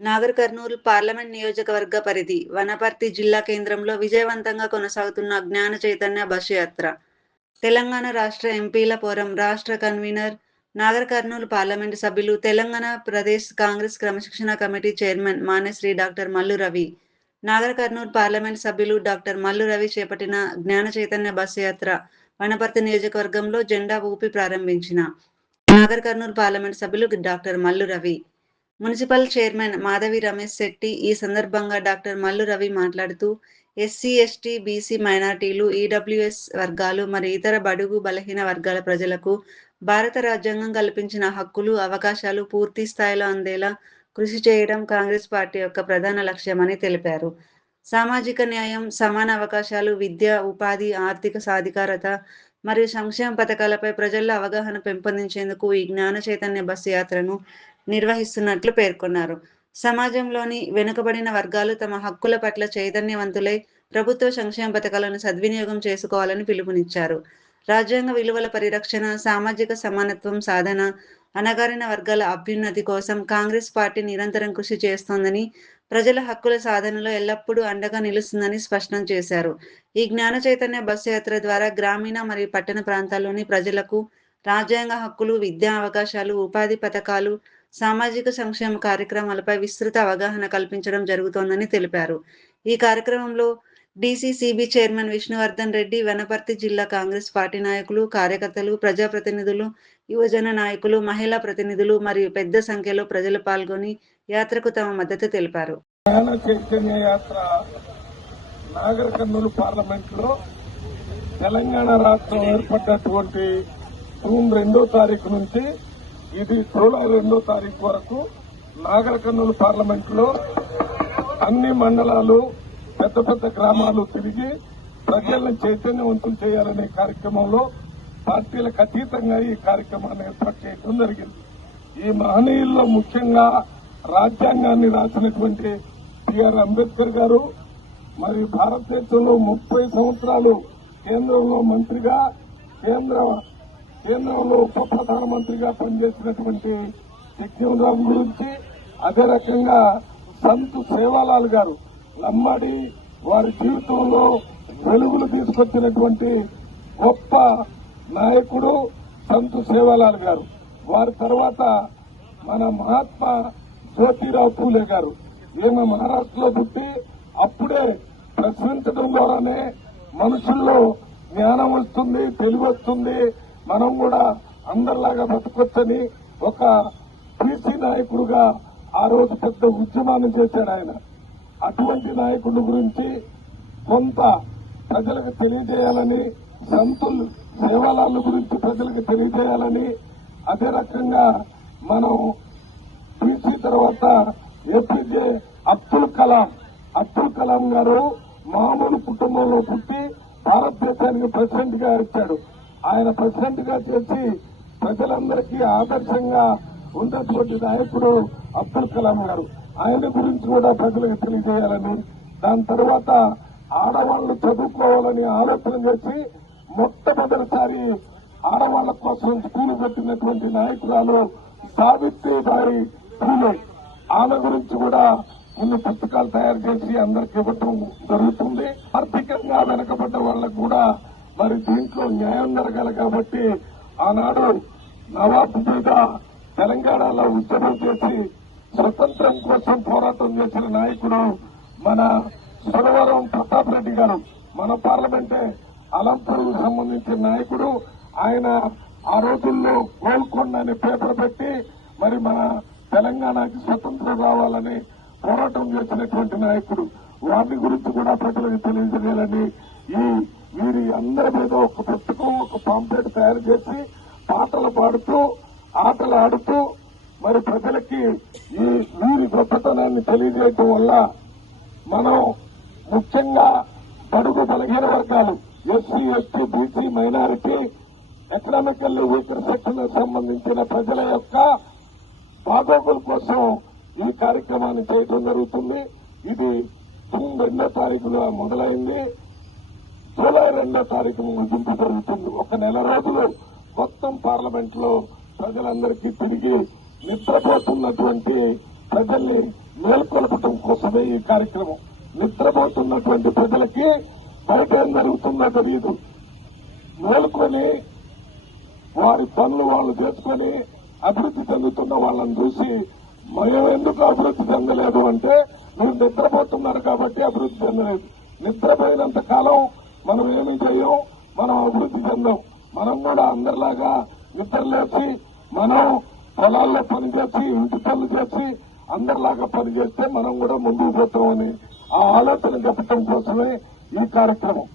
Nagar Kurnool parliament నియోజకవర్గ పరిధి వనపర్తి జిల్లా కేంద్రంలో విజయవంతంగా కొనసాగుతున్న జ్ఞాన చైతన్య బస్సు యాత్ర. తెలంగాణ రాష్ట్ర ఎంపీల ఫోరం రాష్ట్ర కన్వీనర్, నాగర్ కర్నూల్ పార్లమెంటు సభ్యులు, తెలంగాణ ప్రదేశ్ కాంగ్రెస్ క్రమశిక్షణ కమిటీ చైర్మన్ మాన్యశ్రీ డాక్టర్ మల్లు రవి, నాగర్ కర్నూల్ పార్లమెంటు సభ్యులు డాక్టర్ మల్లు రవి చేపట్టిన జ్ఞాన చైతన్య బస్సు యాత్ర వనపర్తి నియోజకవర్గంలో జెండా ఊపి ప్రారంభించిన నాగర్ కర్నూల్ పార్లమెంటు సభ్యులు doctor Mallu Ravi, municipal chairman Madhavi Ramesh Shetty ఈ సందర్భంగా డాక్టర్ మల్లు రవి మాట్లాడుతూ ఎస్సీ, ఎస్టీ, బీసీ మైనార్టీలు, ఈడబ్ల్యూఎస్ వర్గాలు మరియు ఇతర బడుగు బలహీన వర్గాల ప్రజలకు భారత రాజ్యాంగం కల్పించిన హక్కులు, అవకాశాలు పూర్తి స్థాయిలో అందేలా కృషి చేయడం కాంగ్రెస్ పార్టీ యొక్క ప్రధాన లక్ష్యమని తెలిపారు. సామాజిక న్యాయం, సమాన అవకాశాలు, విద్య, ఉపాధి, ఆర్థిక సాధికారత మరియు సంక్షేమ పథకాలపై ప్రజల్లో అవగాహన పెంపొందించేందుకు ఈ జ్ఞాన చైతన్య బస్సు యాత్రను నిర్వహిస్తున్నట్లు పేర్కొన్నారు. సమాజంలోని వెనుకబడిన వర్గాలు తమ హక్కుల పట్ల చైతన్యవంతులై ప్రభుత్వ సంక్షేమ పథకాలను సద్వినియోగం చేసుకోవాలని పిలుపునిచ్చారు. రాజ్యాంగ విలువల పరిరక్షణ, సామాజిక సమానత్వం సాధన, అణగారిన వర్గాల అభ్యున్నతి కోసం కాంగ్రెస్ పార్టీ నిరంతరం కృషి చేస్తోందని, ప్రజల హక్కుల సాధనలో ఎల్లప్పుడూ అండగా నిలుస్తుందని స్పష్టం చేశారు. ఈ జ్ఞాన చైతన్య బస్సు యాత్ర ద్వారా గ్రామీణ మరియు పట్టణ ప్రాంతాల్లోని ప్రజలకు రాజ్యాంగ హక్కులు, విద్యా అవకాశాలు, ఉపాధి పథకాలు, సామాజిక సంక్షేమ కార్యక్రమాలపై విస్తృత అవగాహన కల్పించడం జరుగుతోందని తెలిపారు. ఈ కార్యక్రమంలో డీసీసీబీ చైర్మన్ విష్ణువర్ధన్ రెడ్డి, వనపర్తి జిల్లా కాంగ్రెస్ పార్టీ నాయకులు, కార్యకర్తలు, ప్రజాప్రతినిధులు, యువజన నాయకులు, మహిళా ప్రతినిధులు మరియు పెద్ద సంఖ్యలో ప్రజలు పాల్గొని యాత్రకు తమ మద్దతు తెలిపారు. జ్ఞాన చైతన్య యాత్ర నాగర్ కర్నూలు పార్లమెంట్ లో తెలంగాణ రాష్ట్రం ఏర్పడ్డటువంటి జూన్ 2వ తారీఖు నుంచి ఇది జూలై 2వ తారీఖు వరకు నాగర్ కర్నూలు పార్లమెంట్ లో అన్ని మండలాలు, పెద్ద పెద్ద గ్రామాలు తిరిగి ప్రజలను చైతన్యవంతులు చేయాలనే కార్యక్రమంలో పార్టీలకు అతీతంగా ఈ కార్యక్రమాన్ని ఏర్పాటు చేయడం జరిగింది. ఈ మహనీయుల్లో ముఖ్యంగా రాజ్యాంగాన్ని రాసినటువంటి బిఆర్ అంబేద్కర్ గారు, మరి భారతదేశంలో 30 సంవత్సరాలు కేంద్రంలో మంత్రిగా, కేంద్రంలో ఉప ప్రధానమంత్రిగా పనిచేసినటువంటి జగ్జీవన్ గురించి, అదే రకంగా సంత్ సేవాలాల్ గారు లంబాడి వారి జీవితంలో వెలుగులు తీసుకొచ్చినటువంటి గొప్ప నాయకుడు సంత్ సేవాలాల్ గారు. వారి తర్వాత మన మహాత్మా జ్యోతిరావు పూలే గారు. ఈమె మహారాష్ట్రలో పుట్టి అప్పుడే ప్రశ్నించడం ద్వారానే మనుషుల్లో జ్ఞానం వస్తుంది, తెలివి వస్తుంది, మనం కూడా అందరిలాగా బతకొచ్చని ఒక బీసీ నాయకుడుగా ఆ రోజు పెద్ద ఉద్యమాన్ని చేశాడు ఆయన. అటువంటి నాయకుడి గురించి కొంత ప్రజలకు తెలియజేయాలని, సంతులు సేవలాల గురించి ప్రజలకు తెలియజేయాలని, అదే రకంగా మనం బీసీ తర్వాత ఏపీజే అబ్దుల్ కలాం గారు మామూలు కుటుంబంలో పుట్టి భారతదేశానికి ప్రెసిడెంట్ గా ఇచ్చాడు. ఆయన ప్రెసిడెంట్ గా చేసి ప్రజలందరికీ ఆదర్శంగా ఉన్నటువంటి నాయకుడు అబ్దుల్ కలాం గారు. ఆయన గురించి కూడా ప్రజలకు తెలియజేయాలని, దాని తర్వాత ఆడవాళ్లు చదువుకోవాలని ఆలోచన చేసి మొట్టమొదటిసారి ఆడవాళ్ల కోసం స్కూలు పెట్టినటువంటి నాయకురాలు సావిత్రిబాయి పూలే. ఆమె గురించి కూడా కొన్ని పుస్తకాలు తయారు చేసి అందరికి ఇవ్వటం జరుగుతుంది. ఆర్థికంగా వెనకబడ్డ వాళ్ళకు కూడా మరి దీంట్లో న్యాయం జరగాలి కాబట్టి ఆనాడు నవాబు మీద తెలంగాణలో ఉద్యమం చేసి స్వతంత్రం కోసం పోరాటం చేసిన నాయకుడు మన సురవరం ప్రతాప్ రెడ్డి గారు. మన పార్లమెంటే అలంపూర్కు సంబంధించిన నాయకుడు ఆయన. ఆ రోజుల్లో గోల్కొండ అనే పేపర్ పెట్టి మరి మన తెలంగాణకి స్వతంత్రం రావాలని పోరాటం చేసినటువంటి నాయకుడు. వారిని గురించి కూడా ప్రజలకు తెలియజేయాలని వీరి అందరి మీద ఒక పుస్తకం, ఒక పాంప్లెట్ తయారు చేసి పాటలు పాడుతూ, ఆటలు ఆడుతూ మరి ప్రజలకి వీరి గొప్పతనాన్ని తెలియజేయటం వల్ల మనం ముఖ్యంగా బడుగు బలహీన వర్గాలు, SC, ST, BC, minority, economical weaker section సంబంధించిన ప్రజల యొక్క బాగోగుల కోసం ఈ కార్యక్రమాన్ని చేయడం జరుగుతుంది. ఇది జూన్ 2వ తారీఖున మొదలైంది, జూలై 2వ తారీఖున ముగింపు జరుగుతుంది. ఒక నెల రోజులు మొత్తం పార్లమెంట్ లో ప్రజలందరికీ తిరిగి నిద్రపోతున్నటువంటి ప్రజల్ని మేల్కొల్పటం కోసమే ఈ కార్యక్రమం. నిద్రపోతున్నటువంటి ప్రజలకి బయట ఏం జరుగుతుందో తెలియదు. మేల్కొని వారి పనులు వాళ్ళు చేసుకొని అభివృద్ధి చెందుతున్న వాళ్ళని చూసి మేము ఎందుకు అభివృద్ధి చెందలేదు అంటే, మీరు నిద్రపోతున్నారు కాబట్టి అభివృద్ధి చెందలేదు. నిద్రపోయినంత కాలం మనం ఏమీ చేయం, మనం అభివృద్ధి చెందాం. మనం కూడా అందరిలాగా నిద్రలేసి మనం పొలాల్లో పనిచేసి ఇంటి పనులు చేసి అందరిలాగా పనిచేస్తే మనం కూడా ముందుకు పోతామని ఆ ఆలోచన చెప్పడం కోసమే ఈ కార్యక్రమం.